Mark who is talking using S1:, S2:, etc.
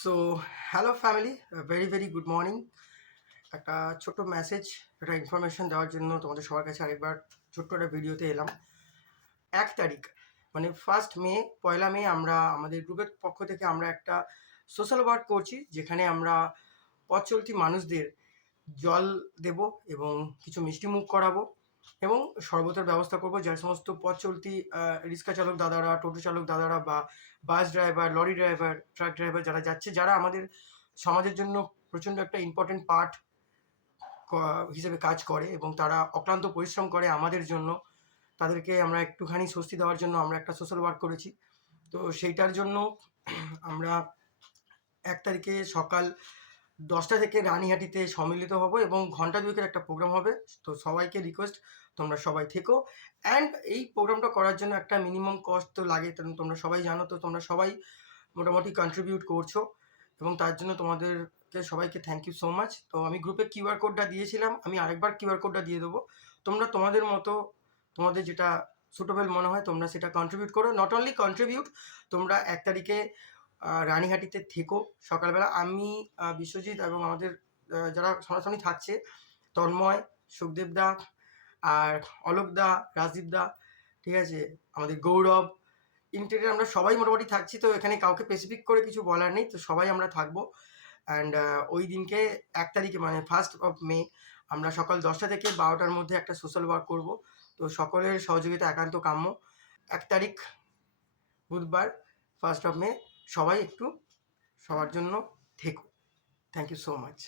S1: So hello family very very good morning একটা ছোট্ট message একটা ইনফরমেশন দেওয়ার জন্য তোমাদের সবার কাছে আরেকবার ছোট্ট একটা ভিডিওতে এলাম। এক তারিখ মানে ফার্স্ট মে, পয়লা মে আমরা, আমাদের গ্রুপের পক্ষ থেকে আমরা একটা সোশ্যাল ওয়ার্ক করছি, যেখানে আমরা পথ চলতি মানুষদের জল দেব এবং কিছু মিষ্টি মুখ করাবো। এবং শরবতের ব্যবস্থা করব। যে সমস্ত পথ চলতি রিক্সা চালক দাদারা, টোটো চালক দাদারা বা bus driver lorry driver truck driver যারা যাচ্ছে, যারা আমাদের সমাজের জন্য প্রচণ্ড একটা ইম্পর্টেন্ট পার্ট হিসেবে কাজ করে এবং তারা অক্লান্ত পরিশ্রম করে আমাদের জন্য, তাদেরকে আমরা একটুখানি স্বস্তি দেওয়ার জন্য আমরা একটা সোশ্যাল ওয়ার্ক করেছি। তো সেইটার জন্য আমরা এক তারিখে সকাল দশটা থেকে রানীহাটিতে সম্মিলিত হব এবং ঘণ্টা দুয়েকের একটা প্রোগ্রাম হবে। তো সবাইকে রিকোয়েস্ট তোমরা সবাই থেকো। অ্যান্ড এই প্রোগ্রামটা করার জন্য একটা মিনিমাম কস্ট তো লাগে তোমরা সবাই জানো, তো তোমরা সবাই মোটামুটি কন্ট্রিবিউট করছ। এবং তার জন্য তোমাদেরকে সবাইকে থ্যাংক ইউ সো মাচ তো আমি গ্রুপে কিউআর কোডটা দিয়েছিলাম, আমি আরেকবার কিউআর কোডটা দিয়ে দেবো। তোমরা তোমাদের মতো, তোমাদের যেটা সুটেবল মনে হয়, তোমরা সেটা কন্ট্রিবিউট করো। নট অনলি কন্ট্রিবিউট তোমরা এক তারিখে রানীহাটিতে থেকো। সকালবেলা আমি বিশ্বজিৎ এবং আমাদের যারা সামনাসামনি থাকছে, তন্ময়, সুখদেব দা আর অলোক দা, রাজদীপ দা, ঠিক আছে, আমাদের গৌরব, ইন্টেরিয়ার আমরা সবাই মোটামুটি থাকছি, তো এখানে কাউকে স্পেসিফিক করে কিছু বলার নেই, তো সবাই আমরা থাকব। অ্যান্ড ওই দিনকে এক তারিখে মানে ফার্স্ট অফ মে আমরা সকাল দশটা থেকে বারোটার মধ্যে একটা সোশ্যাল ওয়ার্ক করব। তো সকলের সহযোগিতা একান্ত কাম্য। এক তারিখ, বুধবার ফার্স্ট অফ মে সবাই একটু সবার জন্য থেকো। Thank you so much